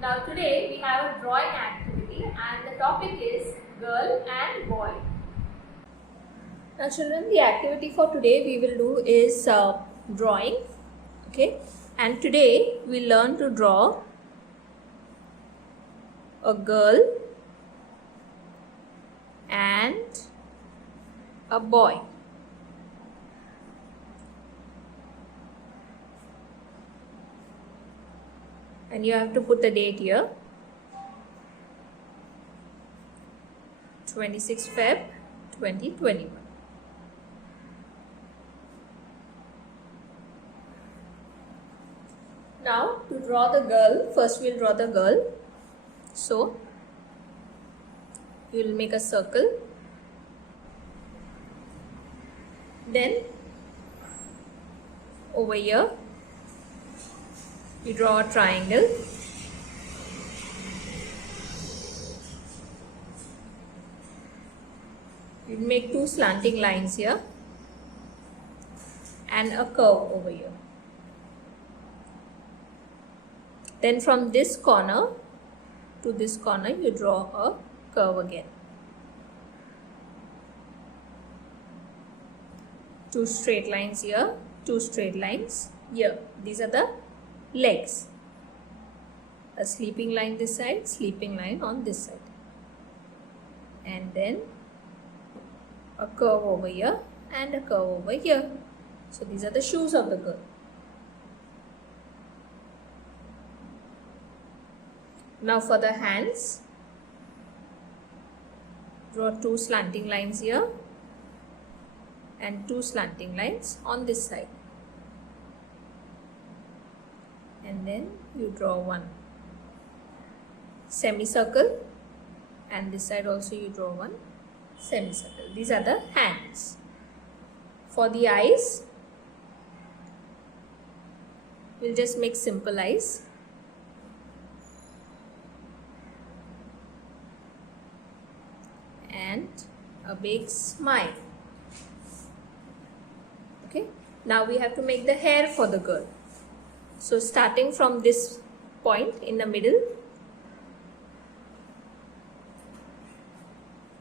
Now today we have a drawing activity and the topic is girl and boy. Now children, the activity for today we will do is drawing. Okay, and today we learn to draw a girl and a boy. And you have to put the date here, 26 Feb 2021. Now to draw the girl, first we'll draw the girl. So you will make a circle, then over here you draw a triangle, you make two slanting lines here and a curve over here. Then from this corner to this corner you draw a curve again. Two straight lines here, two straight lines here. These are the legs. A sleeping line this side, sleeping line on this side. And then a curve over here and a curve over here. So these are the shoes of the girl. Now for the hands, draw two slanting lines here and two slanting lines on this side. And then you draw one semicircle and this side also you draw one semicircle. These are the hands. For the eyes, we'll just make simple eyes. And a big smile. Okay, now we have to make the hair for the girl. So starting from this point in the middle,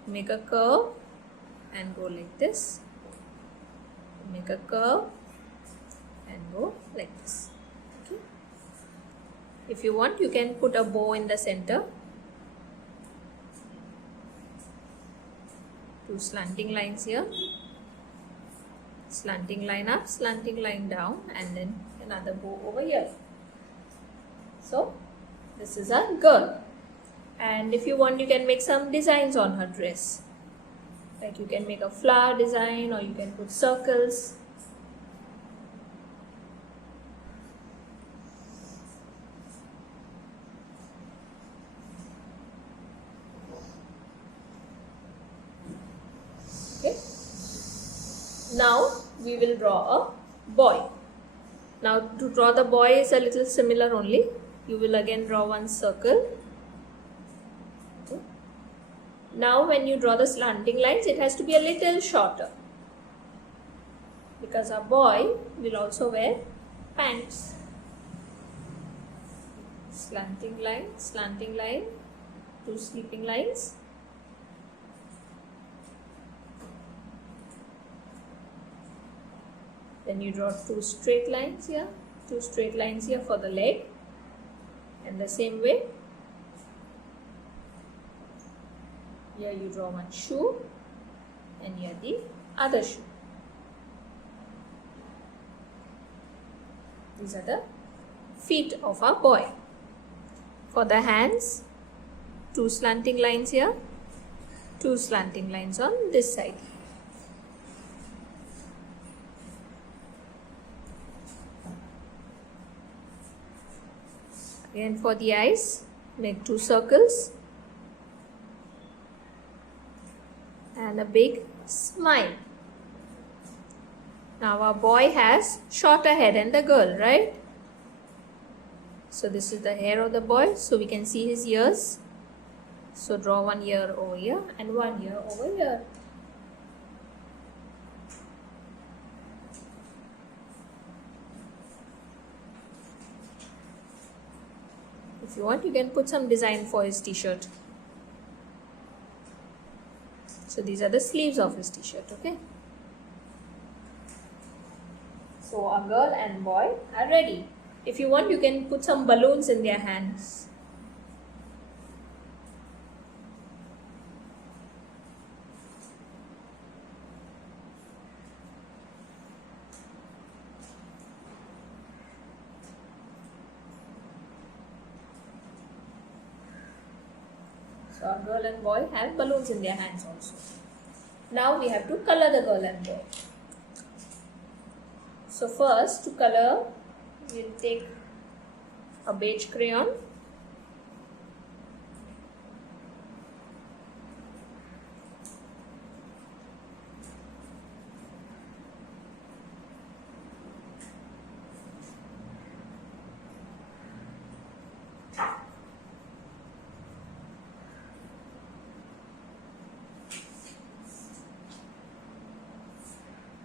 make a curve and go like this. Make a curve and go like this. Okay. If you want, you can put a bow in the center. Two slanting lines here, slanting line up, slanting line down, and then another bow over here. So this is a girl, and if you want you can make some designs on her dress, like you can make a flower design or you can put circles. Now we will draw a boy. Now to draw the boy is a little similar only. You will again draw one circle. Okay. Now when you draw the slanting lines, it has to be a little shorter, because our boy will also wear pants. Slanting line, two sleeping lines. Then you draw two straight lines here, two straight lines here for the leg, and the same way here you draw one shoe and here the other shoe. These are the feet of our boy. For the hands, two slanting lines here, two slanting lines on this side. Again for the eyes, make two circles and a big smile. Now our boy has shorter hair than the girl, right? So this is the hair of the boy, so we can see his ears. So draw one ear over here and one ear over here. If you want, you can put some design for his t-shirt. So these are the sleeves of his t-shirt, okay? So a girl and boy are ready. If you want, you can put some balloons in their hands. So a girl and boy have balloons in their hands also. Now we have to color the girl and boy. So first, to color, we'll take a beige crayon.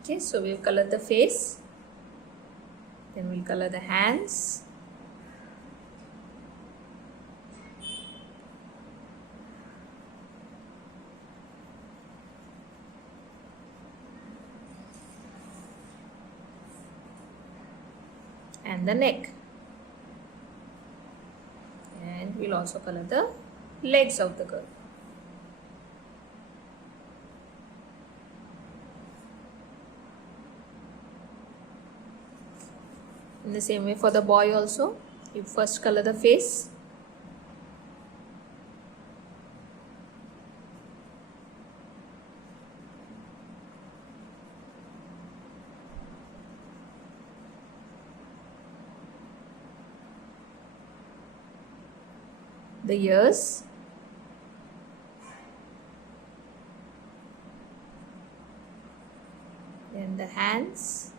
Okay, so we've colored the face. Then we'll color the hands. And the neck. And we'll also color the legs of the girl. In the same way for the boy also, you first color the face. The ears. Then the hands.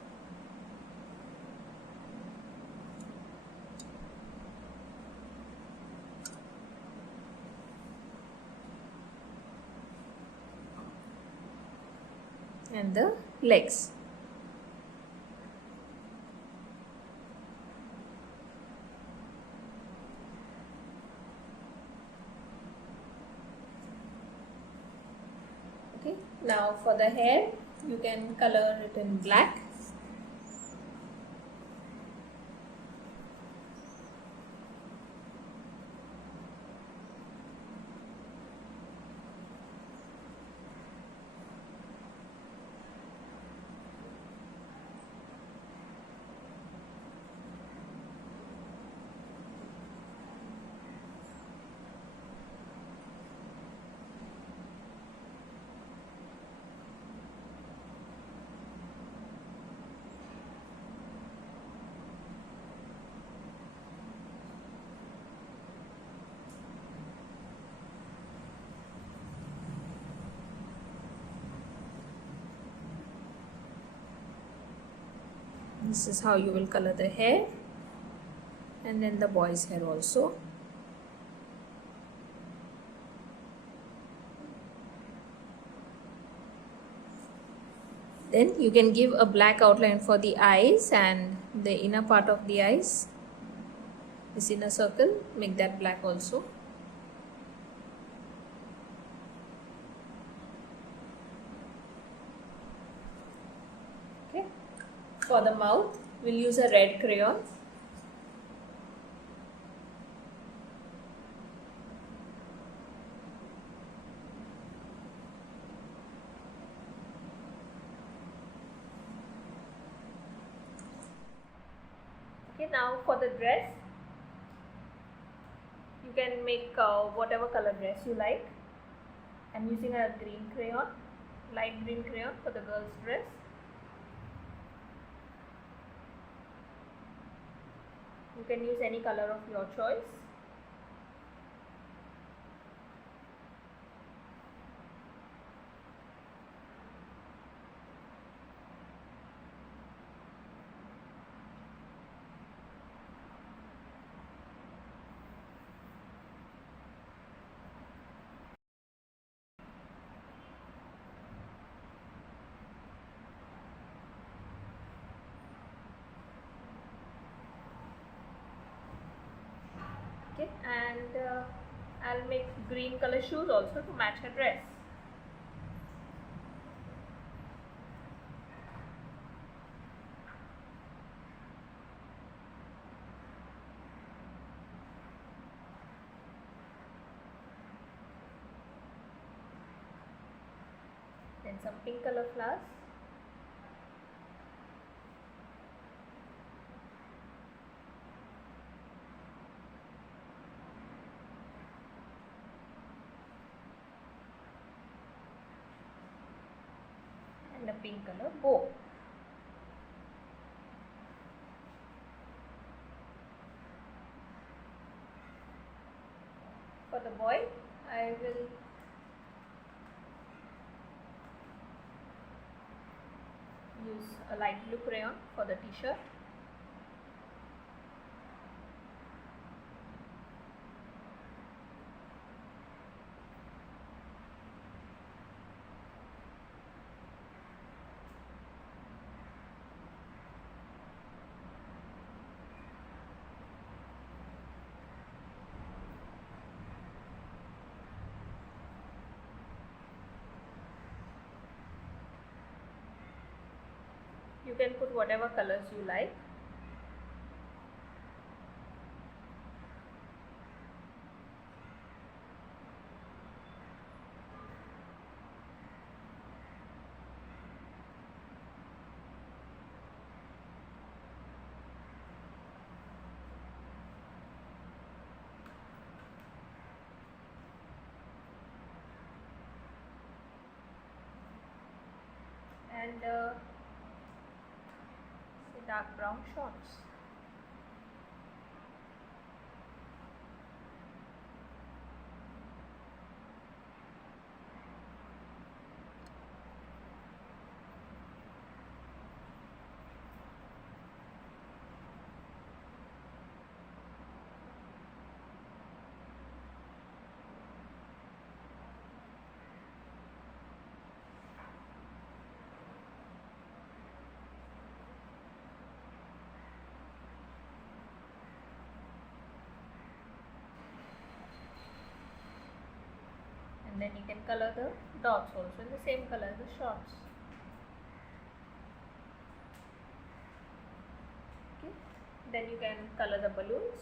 And the legs. Okay, now for the hair, you can color it in black. This is how you will color the hair, and then the boy's hair also. Then you can give a black outline for the eyes and the inner part of the eyes. This inner circle, make that black also. Okay. For the mouth, we'll use a red crayon. Okay, now for the dress, you can make whatever color dress you like. I'm using a green crayon, light green crayon for the girl's dress. You can use any color of your choice. and I'll make green color shoes also to match her dress. Then some pink color flowers. And a pink color bow. For the boy, I will use a light blue crayon for the t-shirt. You can put whatever colors you like. And dark brown shorts. And then you can color the dots also in the same color as the shorts. Okay. Then you can color the balloons.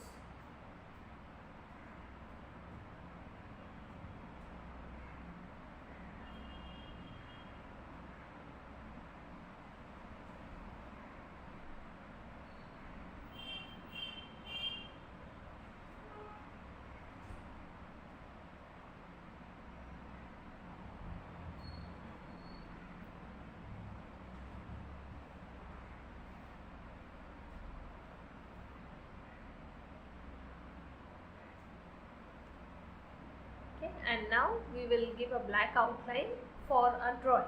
Okay, and now we will give a black outline for a drawing.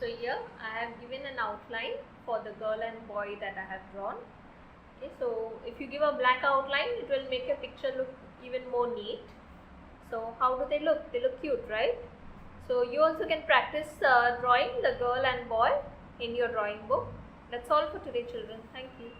So here I have given an outline for the girl and boy that I have drawn. Okay, so if you give a black outline, it will make a picture look even more neat. So how do they look? They look cute, right? So you also can practice drawing the girl and boy in your drawing book. That's all for today, children. Thank you.